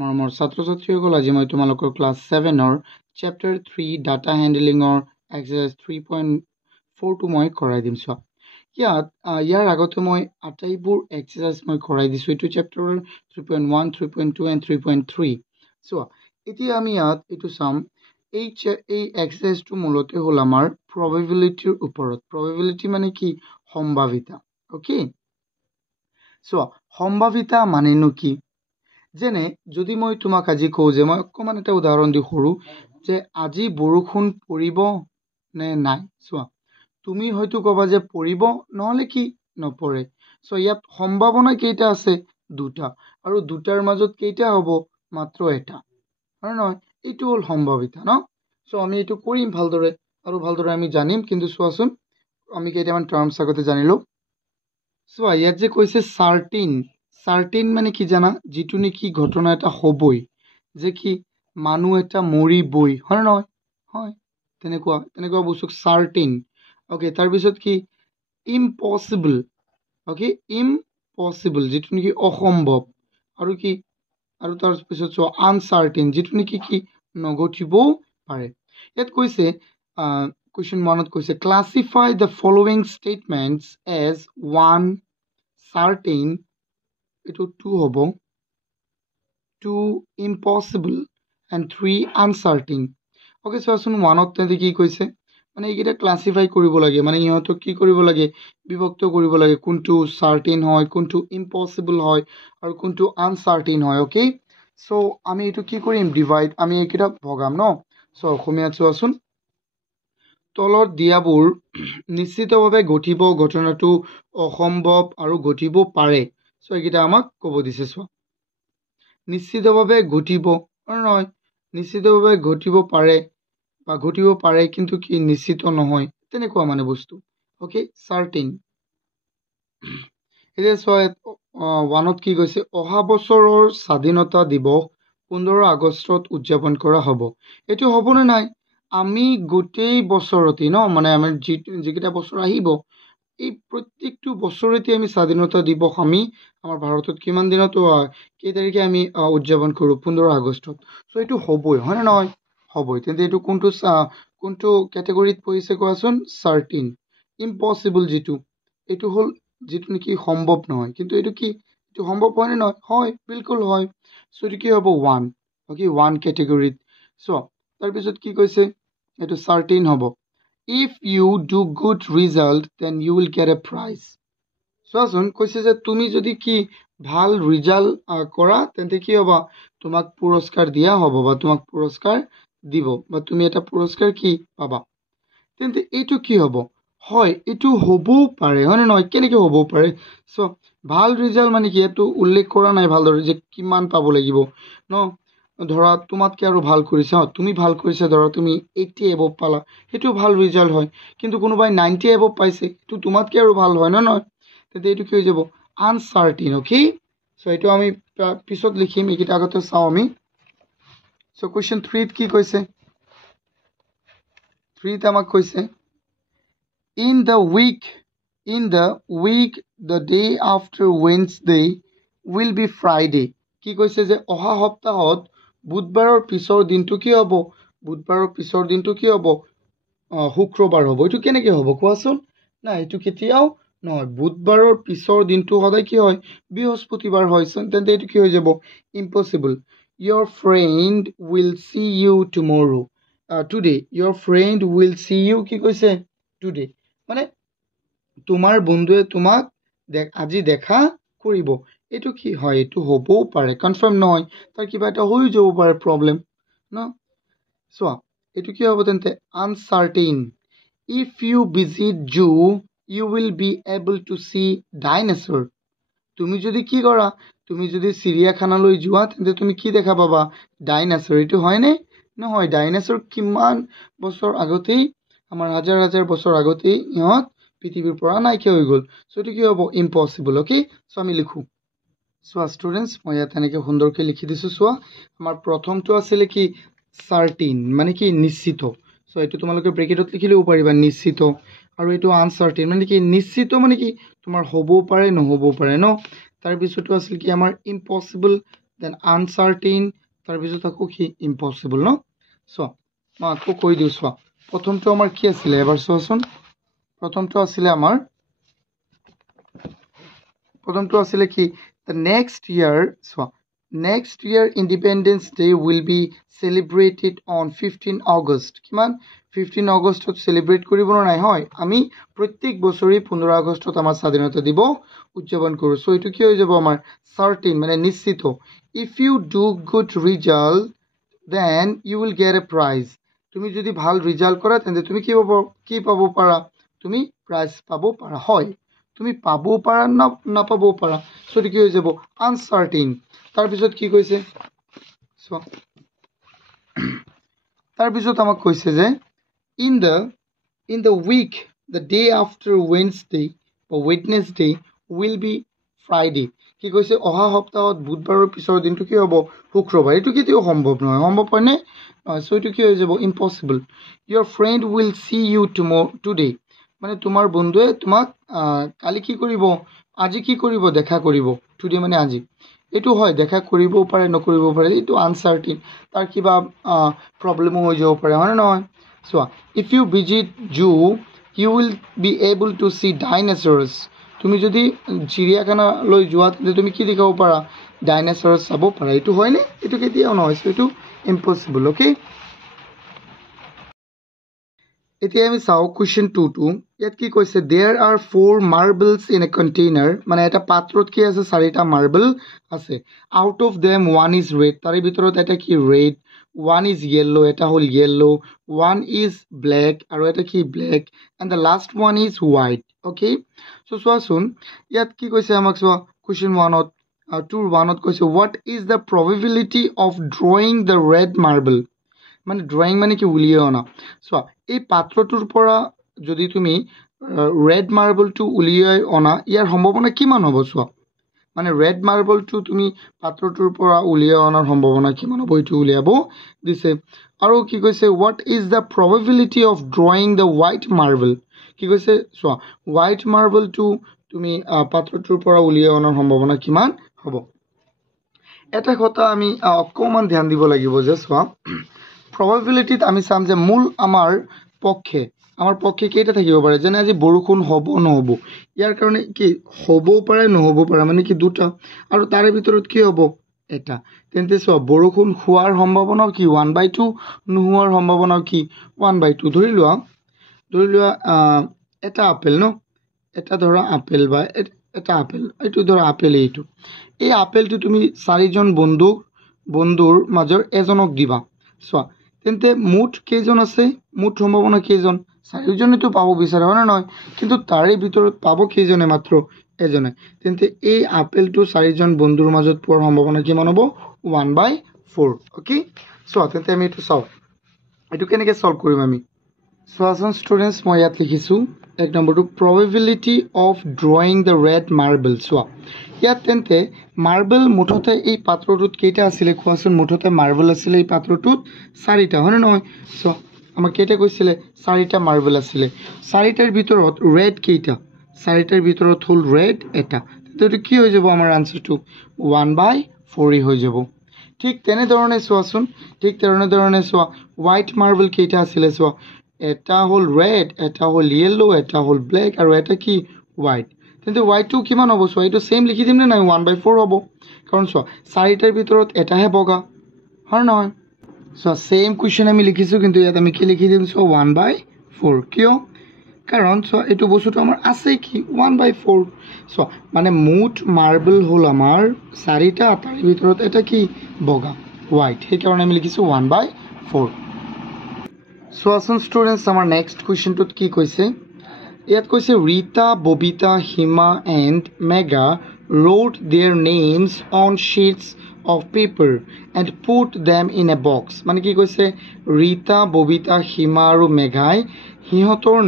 মৰমৰ ছাত্ৰ ছাত্ৰীসকল, আজি মই তোমালোকৰ ক্লাছ 7ৰ চেপ্টাৰ 3 ডাটা হেণ্ডলিঙৰ এক্সাৰচাইজ 3.4টো মই কৰাই দিম। চোৱা, ইয়াৰ আগতে মই আটাইবোৰ এক্সাৰচাইজ মই কৰাই দিছোঁ। এইটো চেপ্টাৰৰ 3.1, 3.2 এণ্ড 3.3। চোৱা, এতিয়া আমি ইয়াত এইটো চাম। এই এক্সাৰচাইজটো মূলতে হ'ল আমাৰ প্ৰবেবিলিটিৰ ওপৰত। প্ৰবেবিলিটি মানে কি? সম্ভাৱিতা। অ'কে, চোৱা, সম্ভাৱিতা মানেনো কি? যেনে যদি মই তোমাক আজি কওঁ যে, মই অকণমান এটা উদাহৰণ দি সৰু যে আজি বৰষুণ পৰিব নে নাই। চোৱা, তুমি হয়তো ক'বা যে পৰিব, নহ'লে কি নপৰে। চ' ইয়াত সম্ভাৱনা কেইটা আছে? দুটা, আৰু দুটাৰ মাজত কেইটা হ'ব? মাত্ৰ এটা, হয় নহয়? এইটো হ'ল সম্ভাৱিতা ন। চ' আমি এইটো কৰিম ভালদৰে, আৰু ভালদৰে আমি জানিম। কিন্তু চোৱাচোন, আমি কেইটামান টাৰ্মছ আগতে জানি লওঁ। চোৱা, ইয়াত যে কৈছে চাৰ্টিন। চাৰ্টিন মানে কি জানা? যিটো নেকি ঘটনা এটা হ'বই, যে কি মানুহ এটা মৰিবই, হয় নহয়? হয়, তেনেকুৱা বস্তুক চাৰ্টিন। অ'কে, তাৰপিছত কি? ইম্পচিবল। অ'কে, ইম্পচিবল যিটো নেকি অসম্ভৱ। আৰু কি? আৰু তাৰপিছত চোৱা আনচাৰ্টিন, যিটো নেকি কি নঘটিবও পাৰে। ইয়াত কৈছে কুৱেশ্যন 1ত কৈছে classify the following statements as 1 certain, এইটো 2 হ'ব, 2 impossible and 3 uncertain. অ'কে, চোৱাচোন 1ত তেন্তে কি কৈছে? মানে এইকেইটা ক্লাছিফাই কৰিব লাগে, মানে ইহঁতক কি কৰিব লাগে? বিভক্ত কৰিব লাগে। কোনটো চাৰ্টিন হয়, কোনটো ইম্পচিবল হয়, আৰু কোনটো আনচাৰ্টিন হয়। অ'কে, চ' আমি এইটো কি কৰিম? ডিভাইড, আমি এইকেইটা ভগাম ন। চ' অসমীয়াত চোৱাচোন, তলত দিয়াবোৰ নিশ্চিতভাৱে ঘটিব ঘটনাটো অসম্ভৱ আৰু ঘটিব পাৰে। চ' এইকেইটা আমাক ক'ব দিছে। চোৱা, নিশ্চিতভাৱে ঘটিব, নহয়, নিশ্চিতভাৱে ঘটিব পাৰে বা ঘটিব পাৰে, কিন্তু কি নিশ্চিত নহয়, তেনেকুৱা মানে বস্তু। Okay, certain. এতিয়া চোৱা, 1ত কি কৈছে? অহা বছৰৰ স্বাধীনতা দিৱস 15 আগষ্টত উদযাপন কৰা হ'ব। এইটো হ'বনে নাই? আমি গোটেই বছৰতেই ন, মানে আমাৰ যিকেইটা বছৰ আহিব, এই প্ৰত্যেকটো বছৰতে আমি স্বাধীনতা দিৱস আমি আমাৰ ভাৰতত কিমান দিনত, কেই তাৰিখে আমি উদযাপন কৰোঁ? 15 আগষ্টত। চ' এইটো হ'বই, হয় নে নহয়? হ'বই। তেন্তে এইটো কোনটো কেটেগৰীত পৰিছে কোৱাচোন? চাৰ্টিন। ইম্পচিবল যিটো, এইটো হ'ল যিটো নেকি সম্ভৱ নহয়। কিন্তু এইটো কি? এইটো সম্ভৱ হয় নে নহয়? হয়, বিলকুল হয়। চ' এইটো কি হ'ব? 1। অ'কে, 1 কেটেগৰীত। চ' তাৰপিছত কি কৈছে? এইটো চাৰ্টিন হ'ব। If you do good result, then you will get a prize. চোৱাচোন, কৈছে যে তুমি যদি কি ভাল ৰিজাল্ট কৰা, তেন্তে কি হ'বা? তোমাক পুৰস্কাৰ দিয়া হ'ব, বা তোমাক পুৰস্কাৰ দিব, বা তুমি এটা পুৰস্কাৰ কি পাবা। তেন্তে এইটো কি হ'ব? হয়, এইটো হ'বও পাৰে, হয় নে নহয়? কেনেকৈ হ'বও পাৰে? চ' ভাল ৰিজাল্ট মানে কি? এইটো উল্লেখ কৰা নাই ভালদৰে যে কিমান পাব লাগিব ন। ধৰা তোমাতকৈ আৰু ভাল কৰিছা, তুমি ভাল কৰিছা, ধৰা তুমি 80 এবভ পালা, সেইটো ভাল ৰিজাল্ট হয়। কিন্তু কোনোবাই 90 এবভ পাইছে, সেইটো তোমাতকৈ আৰু ভাল হয় নে নহয়? তেন্তে এইটো কি হৈ যাব? আনচাৰ্টিন। অ'কে, চ' এইটো আমি পিছত লিখিম, এইকেইটা আগতে চাওঁ আমি। চ' কুৱেশ্যন 3ত কি কৈছে? 3ত আমাক কৈছে in the week the day after Wednesday will be Friday. কি কৈছে? যে অহা সপ্তাহত বুধবাৰৰ পিছৰ দিনটো কি হ'ব? বুধবাৰৰ পিছৰ দিনটো কি হ'ব? শুক্ৰবাৰ হ'ব। এইটো কেনেকৈ হ'ব কোৱাচোন? নাই, এইটো কেতিয়াও নহয়। বুধবাৰৰ পিছৰ দিনটো সদায় কি হয়? বৃহস্পতিবাৰ হয়। তেন্তে এইটো কি হৈ যাব? Impossible. Your friend will see you tomorrow. Today. Your friend will see you কি কৈছে? Today. মানে তোমাৰ বন্ধুৱে তোমাক আজি দেখা কৰিব। এইটো কি হয়? এইটো হ'বও পাৰে, কনফাৰ্ম নহয়, তাৰ কিবা এটা হৈ যাব পাৰে প্ৰব্লেম ন। চোৱা, এইটো কি হ'ব তেন্তে? আনচাৰ্টিন। If you visit zoo, you will be able to see dinosaur. তুমি যদি কি কৰা? তুমি যদি চিৰিয়াখানালৈ যোৱা, তেন্তে তুমি কি দেখা পাবা? ডাইনাছৰ। এইটো হয়নে? নহয়, ডাইনাছৰ কিমান বছৰ আগতেই, আমাৰ হাজাৰ হাজাৰ বছৰ আগতেই ইহঁত পৃথিৱীৰ পৰা নাইকিয়া হৈ গ'ল। চ' এইটো কি হ'ব? ইম্পচিবল। অ'কে, চ' আমি লিখোঁ। চোৱা ষ্টুডেণ্টছ, মই ইয়াত এনেকৈ সুন্দৰকৈ লিখি দিছোঁ। চোৱা, আমাৰ প্ৰথমটো আছিলে কি? চাৰ্টিন, মানে কি? নিশ্চিত। চ' এইটো তোমালোকে ব্ৰেকেটত লিখি ল'ব পাৰিবা, নিশ্চিত। আৰু এইটো আনচাৰ্টিন, মানে কি? নিশ্চিত মানে কি? তোমাৰ হ'বও পাৰে, নহ'বও পাৰে ন। তাৰপিছতো আছিল কি আমাৰ ইম্পচিবল, দেন আনচাৰ্টেইন, তাৰপিছত আকৌ কি ইম্পচিবল ন। চোৱা মই আকৌ কৈ দিওঁ, চোৱা প্ৰথমটো আমাৰ কি আছিলে এবাৰ চোৱাচোন। প্ৰথমটো আছিলে কি, দ্য নেক্সট ইয়াৰ, চোৱা next year independence day will be celebrated on 15 August. কিমান 15 আগষ্টত চেলিব্ৰেট কৰিব নাই হয়, আমি প্ৰত্যেক বছৰে 15 আগষ্টত আমাৰ স্বাধীনতা দিৱস উদযাপন কৰোঁ। চ' এইটো কি হৈ যাব আমাৰ চাৰ্টেইন, মানে নিশ্চিত। If you do good result then you will get a prize. তুমি যদি ভাল ৰিজাল্ট কৰা তেন্তে তুমি কি পাব পাৰা, তুমি প্ৰাইজ পাব পাৰা হয়। তুমি পাবও পাৰা নাপাবও পাৰা। চ' এইটো কি হৈ যাব আনচাৰ্টেইন। তাৰপিছত কি কৈছে চোৱা, তাৰপিছত আমাক কৈছে যে in the week the day after Wednesday will be Friday. কি কৈছে অহা সপ্তাহত বুধবাৰৰ পিছৰ দিনটো কি হ'ব শুক্ৰবাৰ। এইটো কেতিয়াও সম্ভৱ নহয়, সম্ভৱ হয়নে? চ' এইটো কি হৈ যাব impossible. Your friend will see you today, মানে তোমাৰ বন্ধুৱে তোমাক কালি কি কৰিব, আজি কি কৰিব, দেখা কৰিব। টুডে মানে আজি, এইটো হয় দেখা কৰিবও পাৰে নকৰিবও পাৰে, এইটো আনচাৰ্টেইন, তাৰ কিবা প্ৰব্লেমো হৈ যাব পাৰে হয় নে নহয়। চোৱা if you visit zoo you will be able to see dinosaurs. তুমি যদি চিৰিয়াখানালৈ যোৱা তেন্তে তুমি কি দেখাব পাৰা, ডাইনাছৰছ চাব পাৰা। এইটো হয়নে? এইটো কেতিয়াও নহয়। চ' এইটো ইম্পচিবল। অ'কে, এতিয়া আমি চাওঁ কুৱেশ্যন 2টো। ইয়াত কি কৈছে, there are 4 marbles in a container, মানে এটা পাত্ৰত কি আছে 4টা মাৰ্বল আছে। Out of them 1 is red, তাৰে ভিতৰত এটা কি ৰেড, 1 ইজ য়েল্লো, এটা হ'ল য়েল্লো, 1 ইজ ব্লেক, আৰু এটা কি black, and the last 1 is white. Okay, so' চোৱাচোন ইয়াত কি কৈছে আমাক, চোৱা কুৱেশ্যন 1ত কৈছে what is the probability of drawing the red marble. মানে ড্ৰয়িং মানে কি উলিয়াই অনা। চোৱা এই পাত্ৰটোৰ পৰা যদি তুমি ৰেড মাৰ্বলটো উলিয়াই অনা, ইয়াৰ সম্ভাৱনা কিমান হ'ব। চোৱা মানে ৰেড মাৰ্বলটো তুমি পাত্ৰটোৰ পৰা উলিয়াই অনাৰ সম্ভাৱনা কিমান হ'ব, এইটো উলিয়াব দিছে। আৰু কি কৈছে what is the probability of drawing the white marble. কি কৈছে চোৱা হোৱাইট মাৰ্বলটো তুমি পাত্ৰটোৰ পৰা উলিয়াই অনাৰ সম্ভাৱনা কিমান হ'ব। এটা কথা আমি অকণমান ধ্যান দিব লাগিব যে চোৱা প্ৰবেবিলিটিত আমি চাম যে মূল আমাৰ পক্ষে কেইটা থাকিব পাৰে, যেনে আজি বৰষুণ হ'ব নহ'ব, ইয়াৰ কাৰণে কি হ'বও পাৰে নহ'ব পাৰে, মানে কি দুটা, আৰু তাৰে ভিতৰত কি হ'ব এটা। তেন্তে চোৱা বৰষুণ হোৱাৰ সম্ভাৱনাও কি 1/2, নোহোৱাৰ সম্ভাৱনাও কি 1/2। ধৰি লোৱা এটা আপেল ন, এটা ধৰা আপেল বা এটা আপেল, এইটো ধৰা আপেল, এই আপেলটো তুমি 4জন বন্ধুৰ মাজৰ এজনক দিবা। চোৱা তেন্তে মুঠ কেইজন আছে, মুঠ সম্ভাৱনা কেইজন, 4জনেতো পাব বিচাৰে হয় নে নহয়, কিন্তু তাৰে ভিতৰত পাব কেইজনে, মাত্ৰ এজনে। তেন্তে এই আপেলটো 4জন বন্ধুৰ মাজত পোৱাৰ সম্ভাৱনা কিমান হ'ব 1/4। অ'কে, চোৱা তেন্তে আমি এইটো চাওঁ, এইটো কেনেকৈ চল্ভ কৰিম আমি। চোৱাচোন ষ্টুডেণ্টছ, মই ইয়াত লিখিছোঁ 1 নম্বৰটো probability of drawing the red marble. চোৱা ইয়াত তেন্তে মাৰ্বল মুঠতে এই পাত্ৰটোত কেইটা আছিলে কোৱাচোন। মুঠতে মাৰ্বল আছিলে এই পাত্ৰটোত 4টা হয় নে নহয়। চ' আমাক কেইটা কৈছিলে 4টা মাৰ্বল আছিলে, 4টাৰ ভিতৰত ৰেড কেইটা, 4টাৰ ভিতৰত হ'ল ৰেড এটা। তেন্তে কি হৈ যাব আমাৰ আনচাৰটো 1/4 হৈ যাব। ঠিক তেনেধৰণে চোৱাচোন, চোৱা হোৱাইট মাৰ্বল কেইটা আছিলে, চোৱা এটা হ'ল ৰেড, এটা হ'ল য়েল্লো, এটা হ'ল ব্লেক, আৰু এটা কি হোৱাইট। তেন্তে হোৱাইটটো কিমান হ'ব, চোৱা এইটো ছেইম লিখি দিম নে নাই 1/4 হ'ব, কাৰণ চোৱা 4টাৰ ভিতৰত এটাহে বগা হয় নহয়। চোৱা ছেইম কুৱেশ্যন আমি লিখিছোঁ, কিন্তু ইয়াত আমি কি লিখি দিম, চোৱা 1/4। কিয়, কাৰণ চোৱা এইটো বস্তুটো আমাৰ আছে কি 1/4। চোৱা মানে মুঠ মাৰ্বল হ'ল আমাৰ 4টা, তাৰে ভিতৰত এটা কি বগা হোৱাইট, সেইকাৰণে আমি লিখিছোঁ 1/4। চোৱাচোন ষ্টুডেণ্টছ, আমাৰ নেক্সট কুৱেশ্যনটোত কি কৈছে, ইয়াত কৈছে Rita, Babita, Hima and mega wrote their names on sheets of paper and put them in a box। মানে কি কৈছে ৰীতা, ববিতা, হিমা আৰু মেঘাই সিহঁতৰ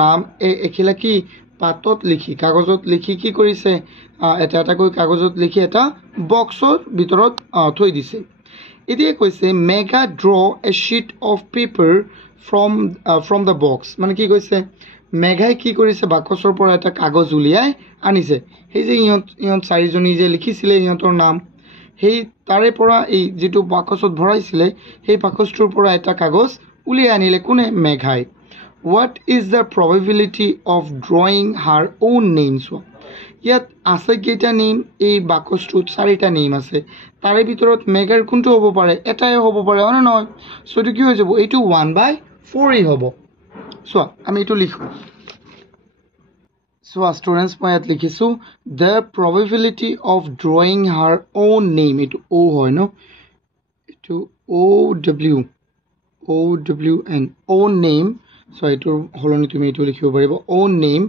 নাম এখিলা কি পাতত লিখি, কাগজত লিখি কি কৰিছে, এটা এটাকৈ কাগজত লিখি এটা বক্সৰ ভিতৰত থৈ দিছে। এতিয়া কৈছে mega draw A sheet of paper from the box. মানে কি কৈছে মেঘাই কি কৰিছে বাকচৰ পৰা এটা কাগজ উলিয়াই আনিছে। সেই যে ইহঁত 4জনী যে লিখিছিলে সিহঁতৰ নাম, সেই তাৰে পৰা এই যিটো বাকচত ভৰাইছিলে সেই বাকচটোৰ পৰা এটা কাগজ উলিয়াই আনিলে কোনে মেঘাই what is the probability of drawing her own name চোৱা ইয়াত আছে কেইটা নেম এই বাকচটোত চাৰিটা নেম আছে তাৰে ভিতৰত মেঘাৰ কোনটো হ'ব পাৰে এটাই হ'ব পাৰে হয়নে নহয় চ' এইটো কি হৈ যাব এইটো 1/4 হ'ব চোৱা আমি এইটো লিখোঁ So students মই ইয়াত লিখিছো the probability of drawing her own name এইটো O হয় ন এইটো OWN own name so এইটোৰ হলনি তুমি এইটো লিখিব পাৰিব own name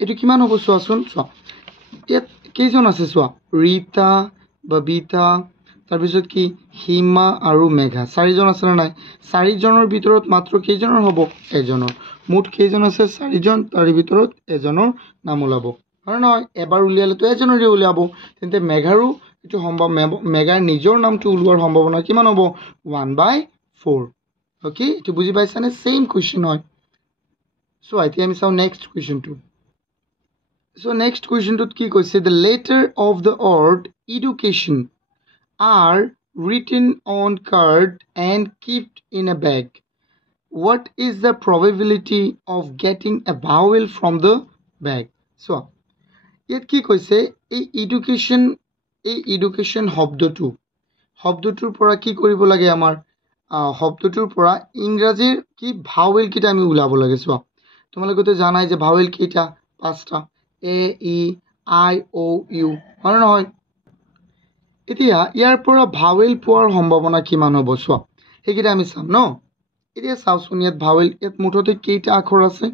এইটো কিমান হ'ব চোৱাচোন চোৱা ইয়াত কেইজন আছে চোৱা ৰীতা ববিতা তাৰপিছত কি হিমা আৰু মেঘা চাৰিজন আছে না নাই চাৰিজনৰ ভিতৰত মাত্ৰ কেইজনৰ হ'ব এজনৰ মুঠ কেইজন আছে চাৰিজন তাৰ ভিতৰত এজনৰ নাম ওলাব হয় নহয় এবাৰ উলিয়ালেতো এজনৰে উলিয়াব তেন্তে মেঘাৰো এইটো সম্ভৱ মেঘাৰ নিজৰ নামটো ওলোৱাৰ সম্ভাৱনা কিমান হ'ব 1/4 ওকে এইটো বুজি পাইছানে সেম কোৱেশ্চন হয় সো এতিয়া আমি চাওঁ নেক্সট কোৱেশ্চনটো সো নেক্সট কোৱেশ্চনটোত কি কৈছে the letter of the word education are written on card and kept in a bag. What is the probability of getting a vowel from the bag? So, yet ki koise ei education শব্দটোৰ পৰা কি কৰিব লাগে আমাৰ শব্দটোৰ পৰা ইংৰাজীৰ কি ভাৱেল কিটা আমি উলাব লাগে চোৱা তোমালোকে তো জানাই যে ভাৱেল কিটা পাঁচটা এ ই আই ও ইউ হয় নহয় এতিয়া ইয়াৰ পৰা ভাৱেল পোৱাৰ সম্ভাৱনা কিমান হ'ব চোৱা সেইকেইটা আমি চাম ন এতিয়া চাওচোন ইয়াত ভাৱেল ইয়াত মুঠতে কেইটা আখৰ আছে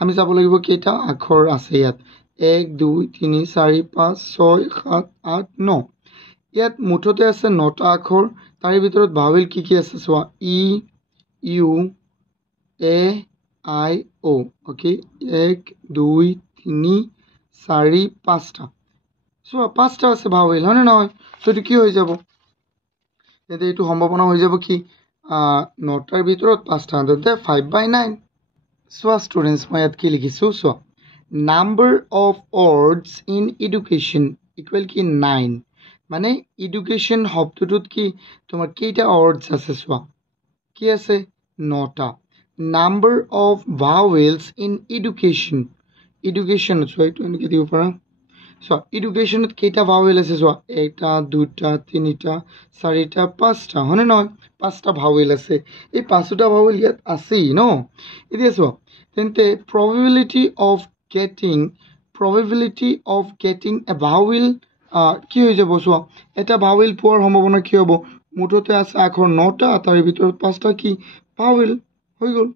আমি চাব লাগিব কেইটা আখৰ আছে ইয়াত 1 2 3 4 5 6 7 8 9 ইয়াত মুঠতে আছে 9টা আখৰ তাৰে ভিতৰত ভাৱেল কি আছে চোৱা ই U A I O okay 1 2 3 4 5টা চোৱা 5টা আছে ভাৱেল হয় নহয় সো এটো কি হৈ যাব এতে এইটো সম্ভাৱনা হৈ যাব কি 9টাৰ ভিতৰত 5টা আনতে 5/9 সো স্টুডেন্টস মই ইয়াত কি লিখিছো so number of words in education equal কি 9 মানে এডুকেশন শব্দটোত কি তোমাৰ কেইটা words আছে চোৱা কি আছে 9টা number of vowels in education so এইটো এনেকৈ দিব পাৰা So, education কেইটা ভাৱেল আছে চোৱা এটা দুটা তিনিটা চাৰিটা পাঁচটা হয়নে নহয় পাঁচটা ভাৱেল আছে এই পাঁচটা ভাৱেল ইয়াত আছেই ন এতিয়া চোৱা তেন্তে probability of getting a vowel কি হৈ যাব চোৱা এটা ভাৱেল পোৱাৰ সম্ভাৱনা কি হ'ব মুঠতে আছে আখৰ 9টা তাৰ ভিতৰত 5টা কি ভাৱেল হৈ গ'ল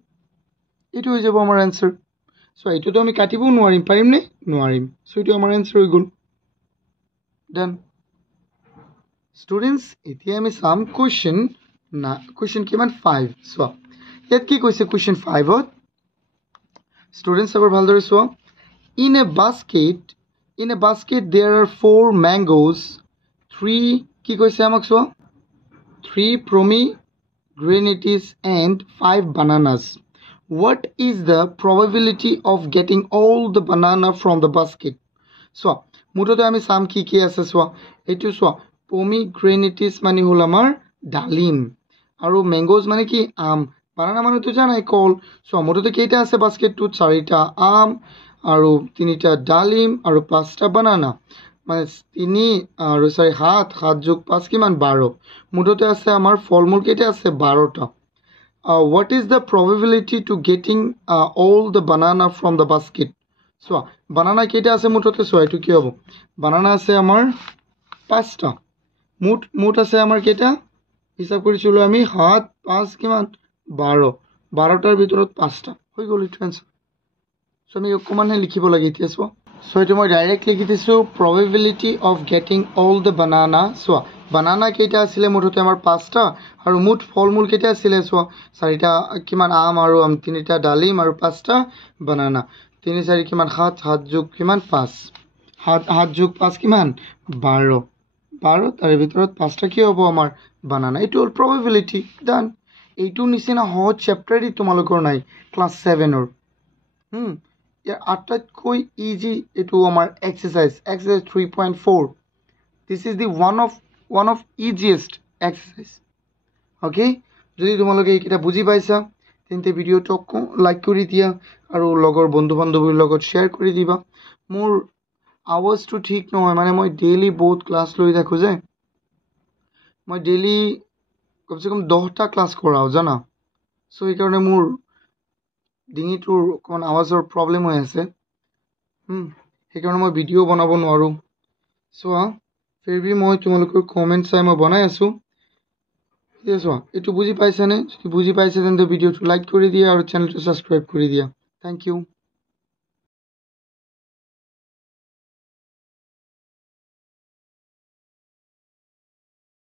এইটো হৈ যাব আমাৰ আনসাৰ So, এইটো তো আমি কাটিবও নোৱাৰিম পাৰিম নে নোৱাৰিম সো এইটো আমাৰ আনসাৰ হৈ গ'ল ডান স্টুডেন্টস এতিয়া আমি সাম কোৱেশ্চন কিমান 5 সো ইয়াত কি কৈছে কোৱেশ্চন 5ত স্টুডেন্টস এবাৰ ভালদৰে চোৱা in a basket there are 4 mangoes 3 কি কৈছে আমাক চোৱা 3 pomegranates and 5 bananas What is the probability of getting all the banana from the basket? So, মুঠতে আমি সাম কি আছে সোয়া এটো সোয়া pomegranates মানে হল আমার ডালিম আৰু ম্যাঙ্গোজ মানে কি আম বানানা মানে তো জানাই কল সো মুঠতে কেইটা আছে বাস্কেটটোত 4টা আম আৰু 3টা ডালিম আৰু 5টা বানানা মানে 3 আৰু 7 যোগ 5 কিমান 12 মুঠতে আছে আমাৰ ফলমূল কেইটা আছে 12টা What is the probability to getting all the banana from the basket? So, banana কেইটা আছে মুঠতে সো এটো কি হ'ব banana আছে আমাৰ 5টা মুঠ আছে আমাৰ কেইটা হিসাব কৰিছিলো আমি 7 5 কিমান 12টাৰ ভিতৰত 5টা হৈ গ'ল ইটো আনসাৰ সো আমি অকমানহে লিখিব লাগে এতিয়া সো এটো মই ডাইৰেক্ট লিখি দিছো probability of getting all the banana so banana কেইটা আছিল মুঠতে আমাৰ 5টা আৰু মুঠ ফলমূল কেইটা আছিল সো 4টা কিমান আম আৰু 3টা ডালিম আৰু 5টা banana 3 4 কিমান 7 যোগ কিমান 5 7 যোগ 5 কিমান 12 তার ভিতৰত 5টা কি হ'ব আমাৰ banana এইটো হল probability ডান এইটো নিচিনা হট চ্যাপ্টাৰই তোমালোকৰ নাই ক্লাস 7 ৰ ইয়াৰ আটাইতকৈ ইজি এইটো আমাৰ exercise 3.4 This is the one of one of easiest exercise okay যদি তোমালোকে এইকেইটা বুজি পাইছা তেন্তে ভিডিঅ'টো লাইক কৰি দিয়া আৰু লগৰ বন্ধু বান্ধৱীৰ লগত শ্বেয়াৰ কৰি দিবা মোৰ আৱাজটো ঠিক নহয় মানে মই ডেইলি বহুত ক্লাছ লৈ থাকোঁ যে মই ডেইলি কমচে কম 10টা ক্লাছ কৰাওঁ জানা চ' সেইকাৰণে মোৰ ডিঙিটোৰ অকণমান আৱাজৰ প্ৰব্লেম হৈ আছে সেইকাৰণে মই ভিডিঅ' বনাব নোৱাৰোঁ চোৱা ফিৰবি মই তোমালোকৰ কমেণ্ট চাই মই বনাই আছোঁ চোৱা এইটো বুজি পাইছানে যদি বুজি পাইছা তেন্তে ভিডিঅ'টো লাইক কৰি দিয়া আৰু চেনেলটো ছাবস্ক্ৰাইব কৰি দিয়া থেংক ইউ